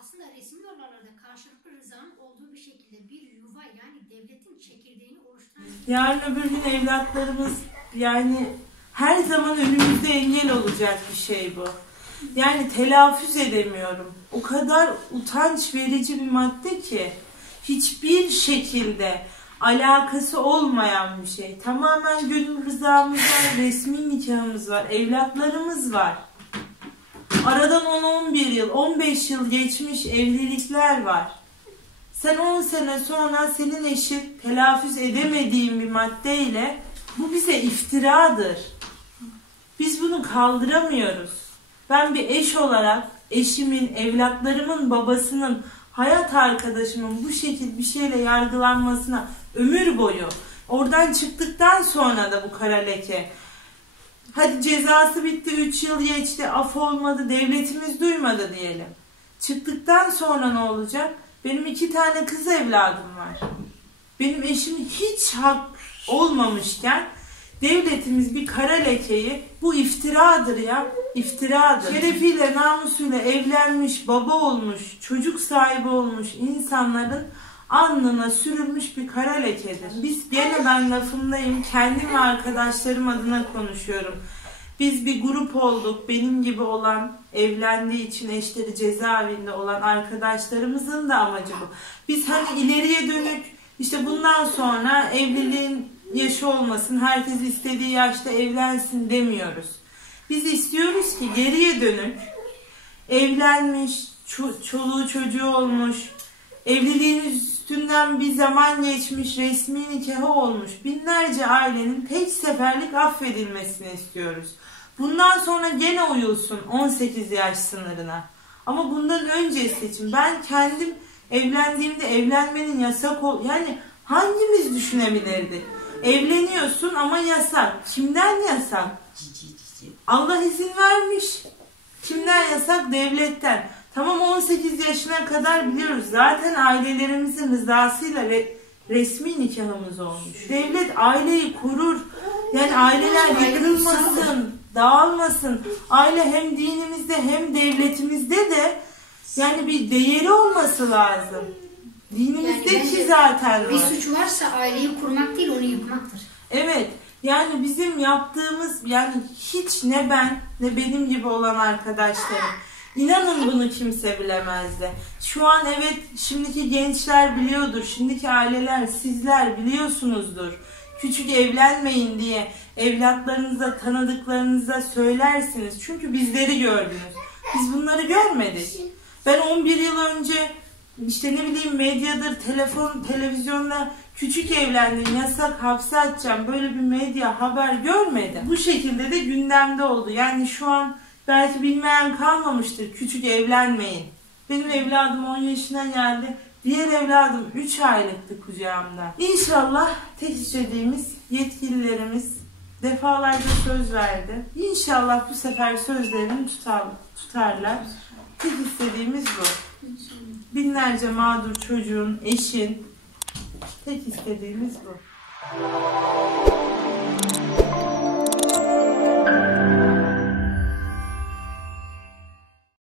aslında resmi oralarda karşılıklı rızanın olduğu bir şekilde bir yuva, yani devletin çekirdeğini oluşturan... Yarın öbür gün evlatlarımız, yani her zaman önümüzde engel olacak bir şey bu. Yani telaffuz edemiyorum. O kadar utanç verici bir madde ki hiçbir şekilde alakası olmayan bir şey. Tamamen gönül rızamız var, resmi nikahımız var, evlatlarımız var. Aradan 10-11 yıl, 15 yıl geçmiş evlilikler var. Sen 10 sene sonra senin eşin telaffuz edemediğin bir maddeyle, bu bize iftiradır. Biz bunu kaldıramıyoruz. Ben bir eş olarak eşimin, evlatlarımın, babasının, hayat arkadaşımın bu şekilde bir şeyle yargılanmasına ömür boyu, oradan çıktıktan sonra da bu kara leke, hadi cezası bitti, 3 yıl geçti, af olmadı, devletimiz duymadı diyelim. Çıktıktan sonra ne olacak? Benim 2 tane kız evladım var. Benim eşim hiç hak olmamışken devletimiz bir kara lekeyi, bu iftiradır ya, iftiradır. Şerefiyle, namusuyla evlenmiş, baba olmuş, çocuk sahibi olmuş insanların alnına sürülmüş bir kara lekedir. Biz gene, ben lafımdayım, kendim ve arkadaşlarım adına konuşuyorum. Biz bir grup olduk, benim gibi olan, evlendiği için eşleri cezaevinde olan arkadaşlarımızın da amacı bu. Biz hani ileriye dönük, işte bundan sonra evliliğin yaşı olmasın, herkes istediği yaşta evlensin demiyoruz. Biz istiyoruz ki geriye dönük, evlenmiş, çoluğu çocuğu olmuş, evliliğin üstünden bir zaman geçmiş, resmi nikahı olmuş binlerce ailenin tek seferlik affedilmesini istiyoruz. Bundan sonra gene uyulsun 18 yaş sınırına. Ama bundan öncesi için ben kendim evlendiğimde evlenmenin yasak yani hangimiz düşünebilirdi? Evleniyorsun ama yasak. Kimden yasak? Allah izin vermiş. Kimden yasak? Devletten. Tamam, 18 yaşına kadar biliyoruz. Zaten ailelerimizin rızasıyla resmi nikahımız olmuş. Devlet aileyi korur. Yani aileler yıkılmasın, dağılmasın. Aile hem dinimizde hem devletimizde de yani bir değeri olması lazım. Dinimizde yani ki zaten var. Bir suç varsa aileyi kurmak değil, onu yıkmaktır. Evet. Yani bizim yaptığımız, yani hiç ne ben ne benim gibi olan arkadaşlarım, İnanın bunu kimse bilemezdi. Şu an evet, şimdiki gençler biliyordur, şimdiki aileler, sizler biliyorsunuzdur. Küçük evlenmeyin diye evlatlarınıza, tanıdıklarınıza söylersiniz. Çünkü bizleri gördünüz. Biz bunları görmedik. Ben 11 yıl önce işte ne bileyim medyadır, televizyonda küçük evlendim, yasak, hapse atacağım, böyle bir medya haber görmedim. Bu şekilde de gündemde oldu. Yani şu an belki bilmeyen kalmamıştır, küçük evlenmeyin. Benim evladım 10 yaşına geldi. Diğer evladım 3 aylıktı kucağımda. İnşallah tek istediğimiz, yetkililerimiz defalarca söz verdi. İnşallah bu sefer sözlerini tutarlar. Tek istediğimiz bu. Binlerce mağdur çocuğun, eşin, tek istediğimiz bu.